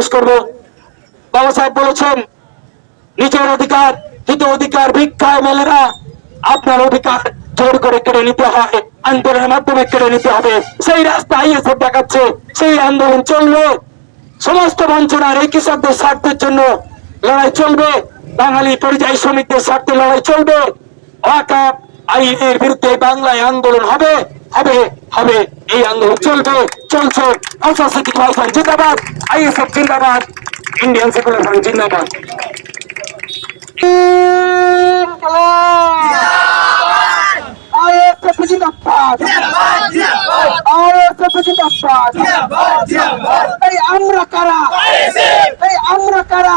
শেষ করব। বাবা সাহেব বলেছেন নিজের অধিকার হিত অধিকার ভিক্ষায় মেলে না আপনার অধিকার জোর করে কেড়ে নিতে হয়, আন্দোলনের মাধ্যমে কেড়ে নিতে হবে। সেই রাস্তা আইএসএফ দেখাচ্ছে, সেই আন্দোলন চলবে। সমস্ত বঞ্চনার এই কৃষকদের স্বার্থের জন্য লড়াই চলবে। বাঙালি পরিযায়ী শ্রমিকদের স্বার্থে লড়াই চলবে। ওয়াকাপ আইনের বিরুদ্ধে বাংলায় আন্দোলন হবে হবে হবে। এই আন্দোলন চলবে চলছে। আন্তর্জাতিক ভাইসান জিন্দাবাদ আইএসএফ জিন্দাবাদ ইন্ডিয়ান সেকুলার ফ্রন্ট জিন্দাবাদ। আমরা কারা? এই আমরা কারা?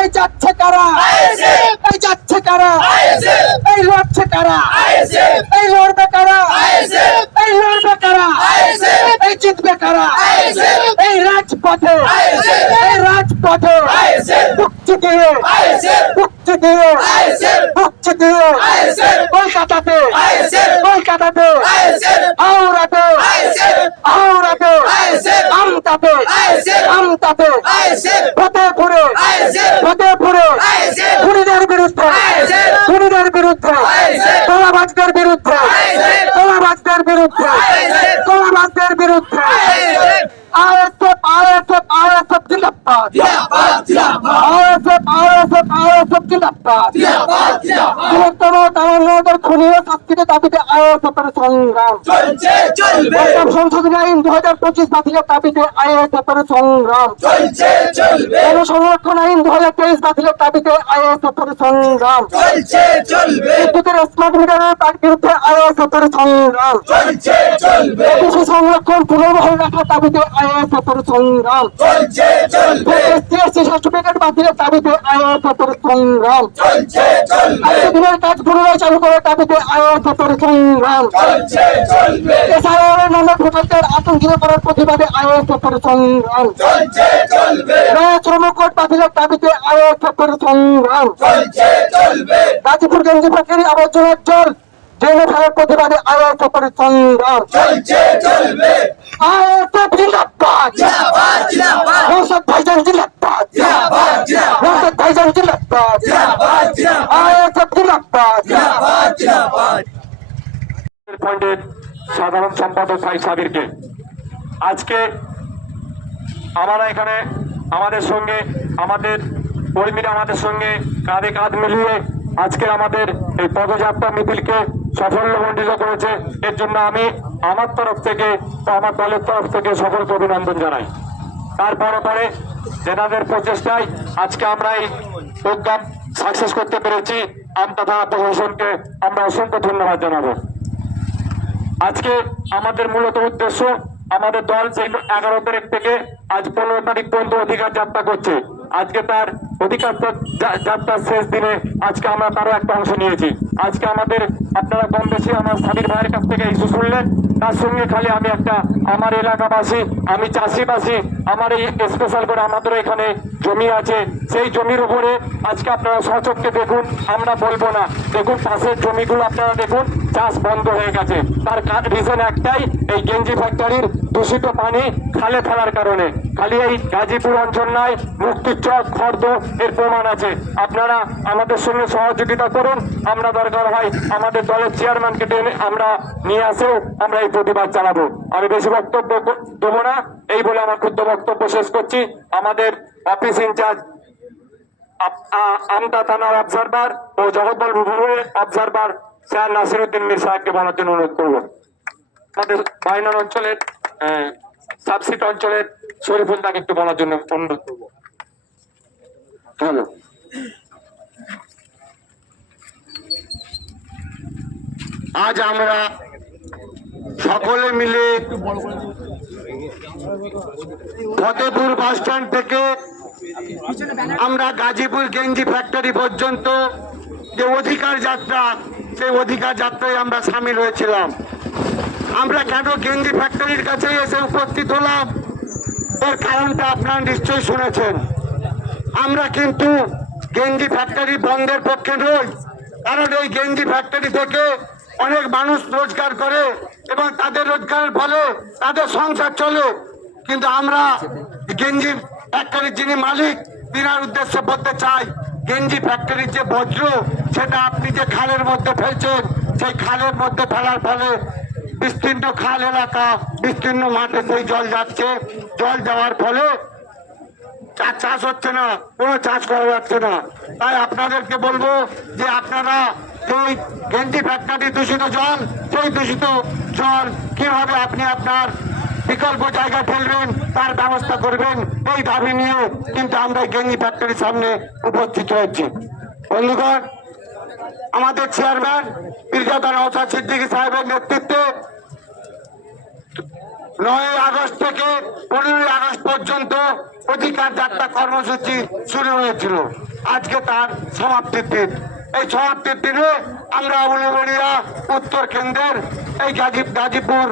এই যাচ্ছে কারা? এই যাচ্ছে কারা? এই লড়ছে কারা? এই লড়বে কারা? এই লড়বে কারা এই জিতবে কারা এই রাজপথে। এই রাজপথে। মুক্তি ফতেপুরে ফতেপুরে খুনিদের বিরুদ্ধে খুনিদের বিরুদ্ধে তোলাবাজদের বিরুদ্ধে তোলাবাজদের বিরুদ্ধে তোলাবাজদের বিরুদ্ধে আইএসএফ আইএসএফ আইএসএফ জিন্দাবাদ আইএসএফ আইএসএফ আইএসএফ বৃহত্তর তামিলনাড়ুর খুনির শাস্তিতে দাবিতে আইএসএফের সংগ্রাম। পঞ্জাব সংশোধনী আইন দু হাজার পঁচিশ বাতিলের দাবিতে আইএসএফের সংগ্রাম। জন সংরক্ষণ আইন দু হাজার তেইশ বাতিলের দাবিতে আইএসএফের সংগ্রাম। বিদ্যুতের স্মার্ট মিটারের তার বিরুদ্ধে আইএসএফের সংগ্রাম। কৃষি সংরক্ষণ পুনর্বহাল রাখার দাবিতে আইএসএফের সংগ্রাম। সার্টিফিকেট বাতিলের দাবিতে আইএসএফের সংগ্রাম। দিনের কাজ পুনরায় চালু করার দাবিতে আইএসএফের সংগ্রাম এছাড়াও নামে ভোটারদের আতঙ্কিত করার প্রতিবাদে আইএসএফের সংগ্রাম নয়া শ্রম কোড বাতিলের দাবিতে আইএসএফের সংগ্রাম গাজীপুর গঞ্জি ফ্যাক্টরি আবর্জনার জল জেনে ফেলার প্রতিবাদে আইএসএফের সংগ্রাম আইএসএফ জিন্দাবাদ। জিন্দাবাদ জিন্দাবাদ আইএসএফ জিন্দাবাদ। পণ্ডিত সাধারণ সম্পাদক ভাই সাবিরকে আজকে আমরা এখানে আমাদের সঙ্গে আমাদের কর্মীরা আমাদের সঙ্গে কাঁধে কাঁধ মিলিয়ে আজকে আমাদের এই পদযাত্রা মিছিলকে সাফল্যমণ্ডিত করেছে। এর জন্য আমি আমার তরফ থেকে আমার দলের তরফ থেকে সকলকে অভিনন্দন জানাই। তারপরে পরে যেনাদের প্রচেষ্টায় আজকে আমরা এই প্রোগ্রাম সাকসেস করতে পেরেছি। আমতা থানা প্রশাসনকে আমরা অসংখ্য ধন্যবাদ জানাব। আজকে আমাদের মূলত উদ্দেশ্য আমাদের দল যে এগারো তারিখ থেকে আজ পনেরো তারিখ পর্যন্ত অধিকার যাত্রা করছে। আজকে তার অধিকার যাত্রার শেষ দিনে আজকে আমরা তারও একটা অংশ নিয়েছি। আজকে আমাদের, আপনারা কম বেশি আমার স্বামীর ভাইয়ের কাছ থেকে ইস্যু শুনলেন। তার সঙ্গে খালি আমি একটা, আমার এলাকাবাসী, আমি চাষিবাসী, আমার এই স্পেশাল করে আমাদের এখানে জমি আছে। সেই জমির উপরে আজকে আপনারা সচক্ষে দেখুন, আমরা বলব না। দেখুন, পাশের জমিগুলো আপনারা দেখুন, চাষ বন্ধ হয়ে গেছে। তার রিজন একটাই, এই গেঞ্জি ফ্যাক্টরির দূষিত পানি খালে ফেলার কারণে। খালি এই গাজীপুর অঞ্চল নয় মুক্তিচক খর্দ এর প্রমাণ আছে। আপনারা আমাদের সঙ্গে সহযোগিতা করুন। আমরা দরকার হয় আমাদের দলের চেয়ারম্যানকে টেনে আমরা নিয়ে আসেও আমরা এই প্রতিবাদ চালাবো। আমি বেশি বক্তব্য দেবো না। এই বলে আমার ক্ষুদ্র বক্তব্য শেষ করছি। আমাদের অফিস ইনচার্জ আমতা থানার অবজারভার ও জগৎবল বিভাগের অবজারভার স্যার নাসিরুদ্দিন মির সাহেবকে বলার অনুরোধ করব। আমাদের বাইনার অঞ্চলের সাবসিট অঞ্চলের শরীফুল তাকে একটু বলার জন্য অনুরোধ করব আজ আমরা সকলে মিলে ফতেপুর বাস স্ট্যান্ড থেকে আমরা গাজীপুর গেঞ্জি ফ্যাক্টরি পর্যন্ত যে অধিকার যাত্রা, সেই অধিকার যাত্রায় আমরা সামিল হয়েছিলাম। আমরা কেন গেঞ্জি ফ্যাক্টরির কাছে এসে উপস্থিত হলাম? এর কারণটা আপনারা নিশ্চয়ই শুনেছেন। আমরা কিন্তু গেঞ্জি ফ্যাক্টরি বন্ধের পক্ষে নই, কারণ এই গেঞ্জি ফ্যাক্টরি থেকে অনেক মানুষ রোজগার করে এবং তাদের রোজগারের ফলে তাদের সংসার চলে। কিন্তু আমরা গেঞ্জি ফ্যাক্টরির যিনি মালিক, তিনার উদ্দেশ্যে বলতে চাই, গেঞ্জি ফ্যাক্টরির যে বজ্র, সেটা আপনি যে খালের মধ্যে ফেলছেন, সেই খালের মধ্যে ফেলার ফলে বিস্তীর্ণ খাল এলাকা, বিস্তীর্ণ মাঠে সেই জল যাচ্ছে। জল যাওয়ার ফলে চাষ হচ্ছে না, কোনো চাষ করা যাচ্ছে না। তাই আপনাদেরকে বলব যে আপনারা এই গেঞ্জি ফ্যাক্টরি দূষিত জল, সেই দূষিত জল কীভাবে আপনি আপনার বিকল্প জায়গা ফেলবেন, তার ব্যবস্থা করবেন, এই দাবি নিয়ে কিন্তু আমরা গেঞ্জি ফ্যাক্টরির সামনে উপস্থিত হয়েছি। বন্ধুগণ আমাদের চেয়ারম্যান পীরজাদা নওসাদ সিদ্দিকী সাহেবের নেতৃত্বে নয় আগস্ট থেকে পনেরোই আগস্ট পর্যন্ত অধিকার যাত্রা কর্মসূচি শুরু হয়েছিল। আজকে তার সমাপ্তির দিন। এই সমাপ্তির দিনে আমরা উলুবড়িয়া উত্তর কেন্দ্রের এই গাজী গাজীপুর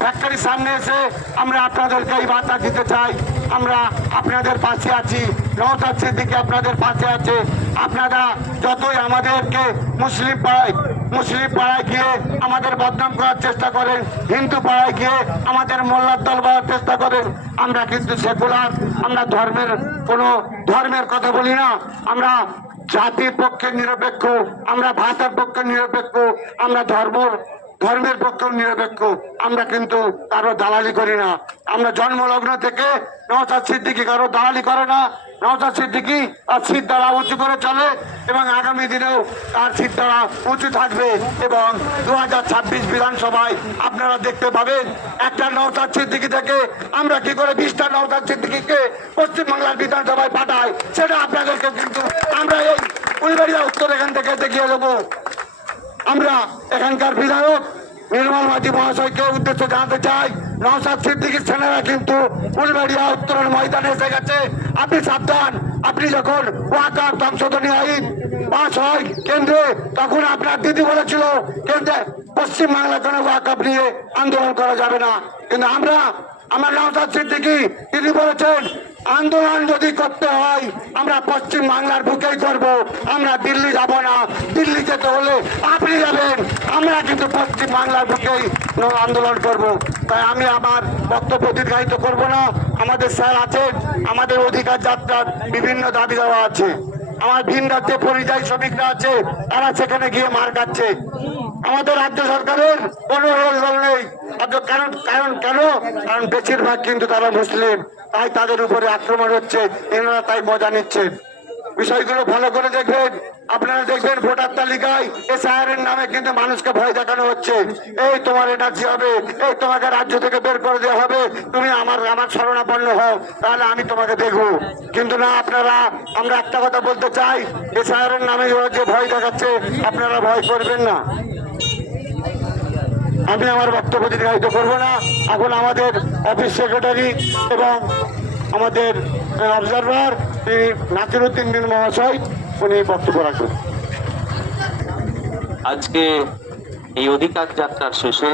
ফ্যাক্টরির সামনে এসে আমরা আপনাদেরকে এই বার্তা দিতে চাই। আমরা আপনাদের পাশে আছি। নওসাদ সিদ্দিকি আপনাদের পাশে আছে। আপনারা যতই আমাদেরকে মুসলিম পাড়ায় মুসলিম পাড়ায় গিয়ে আমাদের বদনাম করার চেষ্টা করেন, হিন্দু পাড়ায় গিয়ে আমাদের মোল্লার দল করার চেষ্টা করেন, আমরা কিন্তু সেকুলার, আমরা ধর্মের কোনো ধর্মের কথা বলি না। আমরা জাতির পক্ষে নিরপেক্ষ, আমরা ভাষার পক্ষে নিরপেক্ষ, আমরা ধর্ম ধর্মের পক্ষেও নিরপেক্ষ, আমরা কিন্তু কারও দালালি করি না। আমরা জন্মলগ্ন থেকে নওসাদ সিদ্দিকি কারও দালালি করে না। নওসাদ সিদ্দিকি আর সিদ্ধারা উঁচু করে চলে এবং আগামী দিনেও তার সিদ্ধারা উঁচু থাকবে এবং দু হাজার ছাব্বিশ বিধানসভায় আপনারা দেখতে পাবেন একটা নওসাদ সিদ্দিকি থেকে আমরা কি করে বিশটা নওসাদ সিদ্দিকিকে পশ্চিমবাংলার বিধানসভায় পাঠাই, সেটা আপনাদেরকে কিন্তু আমরা এই উলবেড়িয়া উত্তর এখান থেকে দেখিয়ে দেবো। আমরা এখানকার বিধায়ক, নির্মল মাঝি মহাশয়কে উদ্দেশ্য জানাতে চাই। নওসাদ সিদ্দিকির সেনারা কিন্তু ফুলবাড়িয়া উত্তরের ময়দানে এসে গেছে। আপনি সাবধান। আপনি যখন ওয়াকার সংশোধনী আইন পাস হয় কেন্দ্রে, তখন আপনার দিদি বলেছিল, কেন্দ্রে পশ্চিম বাংলা কোনো ওয়াকাপ নিয়ে আন্দোলন করা যাবে না। কিন্তু আমরা, আমার নওসাদ সিদ্দিকি তিনি বলেছেন, আন্দোলন যদি করতে হয়, আমরা পশ্চিম বাংলার বুকেই করব। আমরা দিল্লি যাব না। দিল্লি যেতে হলে আপনি যাবেন। আমরা কিন্তু পশ্চিম বাংলার বুকেই আন্দোলন করব। তাই আমি আমার বক্তব্য দীর্ঘায়িত করব না। আমাদের স্যার আছেন, আমাদের অধিকার যাত্রার বিভিন্ন দাবি দেওয়া আছে। আমার ভিন রাজ্যে পরিযায়ী শ্রমিকরা আছে, তারা সেখানে গিয়ে মার খাচ্ছে। আমাদের রাজ্য সরকারের কোনো রোল রোল নেই। কারণ কারণ কেন? কারণ বেশিরভাগ কিন্তু তারা মুসলিম। তাই তাদের উপরে আক্রমণ হচ্ছে, এনারা তাই মজা নিচ্ছেন। বিষয়গুলো ভালো করে দেখবেন। আপনারা দেখবেন ভোটার তালিকায় এসআইআর নামে কিন্তু মানুষকে ভয় দেখানো হচ্ছে। এই তোমার এনার্জি হবে, এই তোমাকে রাজ্য থেকে বের করে দেওয়া হবে। তুমি আমার আমার শরণাপন্ন হও, তাহলে আমি তোমাকে দেখব। কিন্তু না, আপনারা, আমরা একটা কথা বলতে চাই এসআইআর নামে ওরা যে ভয় দেখাচ্ছে, আপনারা ভয় করবেন না। আমি আমার বক্তব্য দীর্ঘায়িত করব না। এখন আমাদের অফিস সেক্রেটারি এবং আমাদের অবজারভার নাসিরুদ্দিন বিন মহাশয় উনি বক্তব্য রাখবেন। আজকে এই অধিকার যাত্রার শেষে